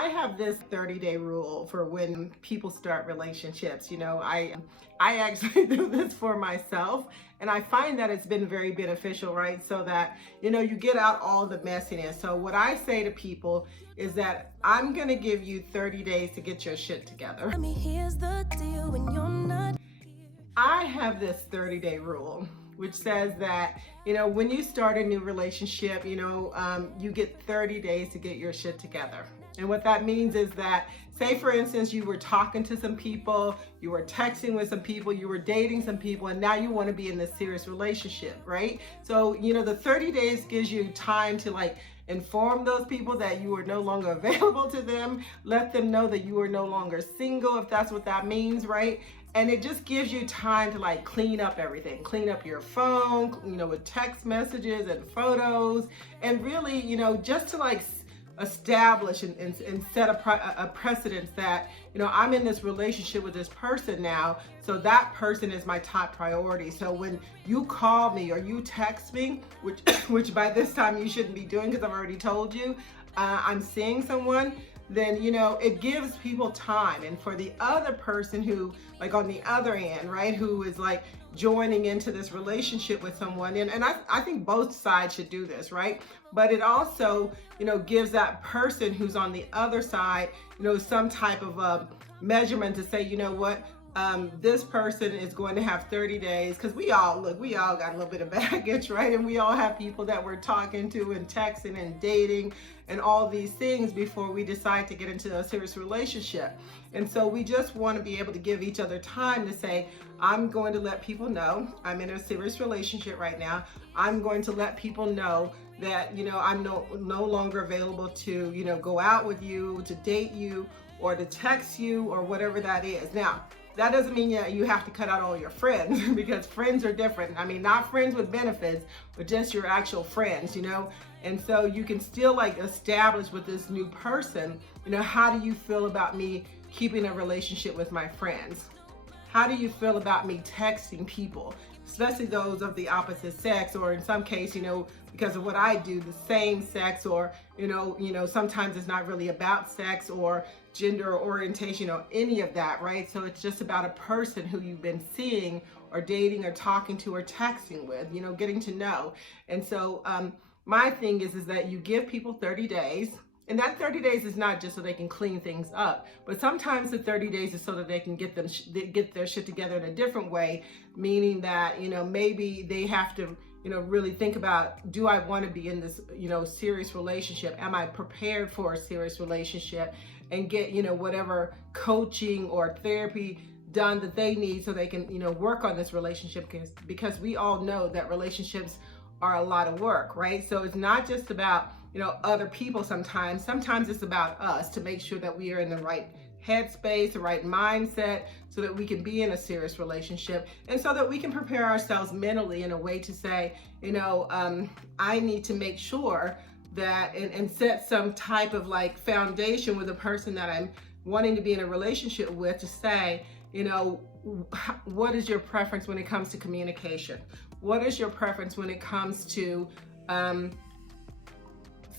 I have this 30-day rule for when people start relationships. I actually do this for myself, and I find that it's been very beneficial, right? So that, you get out all the messiness. So what I say to people is that I'm gonna give you 30 days to get your shit together. Here's the deal when you're not. I have this 30-day rule, which says that, when you start a new relationship, you get 30 days to get your shit together. And what that means is that, say for instance, you were talking to some people, you were texting with some people, you were dating some people, and now you want to be in this serious relationship, right? So, the 30 days gives you time to inform those people that you are no longer available to them, let them know that you are no longer single, if that's what that means, right? And it just gives you time to clean up everything, clean up your phone, with text messages and photos, and really, just to establish and set a precedence that, I'm in this relationship with this person now, so that person is my top priority. So when you call me or you text me, which by this time you shouldn't be doing because I've already told you, I'm seeing someone, then, it gives people time. And for the other person who, on the other end, right, who is joining into this relationship with someone, and I think both sides should do this, right? But it also, gives that person who's on the other side, some type of measurement to say, what, this person is going to have 30 days, because we all got a little bit of baggage, right? And we all have people that we're talking to and texting and dating and all these things before we decide to get into a serious relationship. And so we just want to be able to give each other time to say, I'm going to let people know I'm in a serious relationship right now. I'm going to let people know that, I'm no longer available to, go out with you, to date you, or to text you, or whatever that is. Now, that doesn't mean you have to cut out all your friends, because friends are different. I mean, not friends with benefits, but just your actual friends, And so you can still establish with this new person, how do you feel about me keeping a relationship with my friends? How do you feel about me texting people, especially those of the opposite sex, or in some case, because of what I do, the same sex, or, sometimes it's not really about sex or gender or orientation or any of that, right? So it's just about a person who you've been seeing or dating or talking to or texting with, getting to know. And so my thing is that you give people 30 days. And that 30 days is not just so they can clean things up, but sometimes the 30 days is so that they can get their shit together in a different way, meaning that, maybe they have to, really think about, do I want to be in this, serious relationship? Am I prepared for a serious relationship? And get, whatever coaching or therapy done that they need so they can, work on this relationship, because we all know that relationships are a lot of work, right? So it's not just about, other people sometimes. Sometimes it's about us, to make sure that we are in the right headspace, the right mindset, so that we can be in a serious relationship, and so that we can prepare ourselves mentally in a way to say, I need to make sure that, and set some type of foundation with a person that I'm wanting to be in a relationship with, to say, what is your preference when it comes to communication? What is your preference when it comes to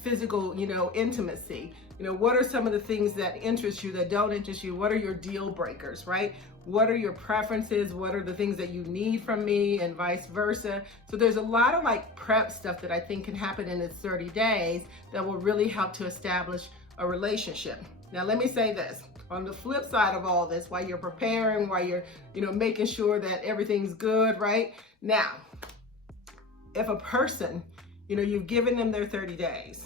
physical, intimacy? What are some of the things that interest you, that don't interest you? What are your deal breakers, right? What are your preferences? What are the things that you need from me, and vice versa? So there's a lot of prep stuff that I think can happen in this 30 days that will really help to establish a relationship. Now, let me say this. On the flip side of all this, while you're preparing, while you're, making sure that everything's good, right? Now, if a person, you've given them their 30 days,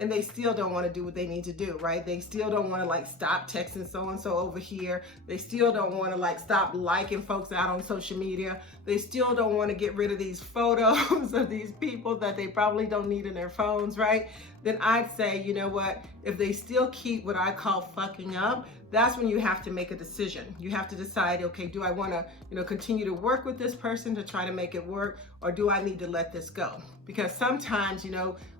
and they still don't want to do what they need to do, right? They still don't want to stop texting so-and-so over here. They still don't want to stop liking folks out on social media. They still don't want to get rid of these photos of these people that they probably don't need in their phones, right? Then I'd say, you know what? If they still keep what I call fucking up, that's when you have to make a decision. You have to decide, okay, do I want to, continue to work with this person to try to make it work, or do I need to let this go? Because sometimes,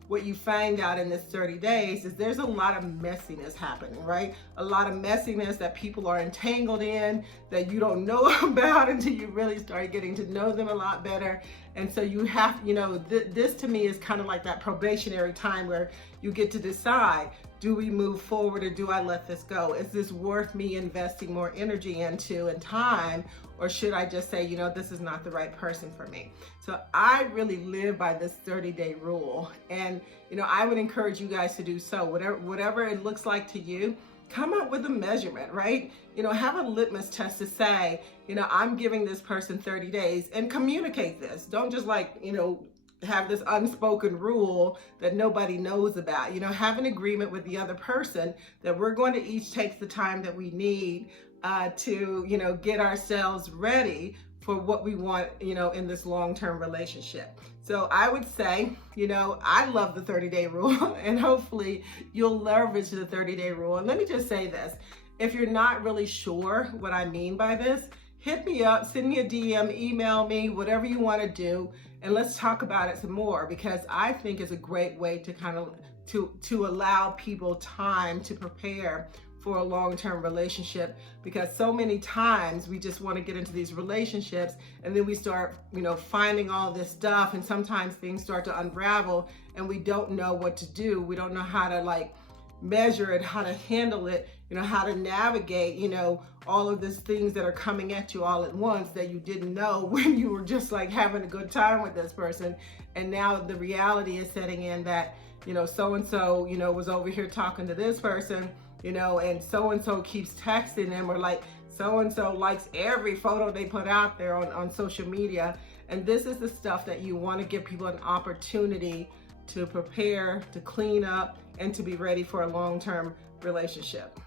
what you find out in this 30 days is there's a lot of messiness happening, right? A lot of messiness that people are entangled in that you don't know about until you really start getting to know them a lot better. And so you have, this to me is kind of like that probationary time where you get to decide, do we move forward or do I let this go? Is this worth me investing more energy into and time? Or should I just say, this is not the right person for me? So I really live by this 30-day rule. And, I would encourage you guys to do so. Whatever it looks like to you, come up with a measurement, right? Have a litmus test to say, I'm giving this person 30 days and communicate this. Don't just have this unspoken rule that nobody knows about. Have an agreement with the other person that we're going to each take the time that we need to, get ourselves ready for what we want, in this long-term relationship. So I would say, I love the 30-day rule and hopefully you'll leverage the 30-day rule. And let me just say this, if you're not really sure what I mean by this, hit me up, send me a DM, email me, whatever you want to do, and let's talk about it some more, because I think it's a great way to kind of to allow people time to prepare for a long-term relationship, because so many times we just want to get into these relationships and then we start, finding all this stuff, and sometimes things start to unravel and we don't know what to do. We don't know how to measure it, how to handle it, how to navigate, all of these things that are coming at you all at once that you didn't know when you were just having a good time with this person. And now the reality is setting in that, so-and-so, was over here talking to this person, and so-and-so keeps texting them, or so-and-so likes every photo they put out there on social media. And this is the stuff that you want to give people an opportunity to prepare, to clean up, and to be ready for a long-term relationship.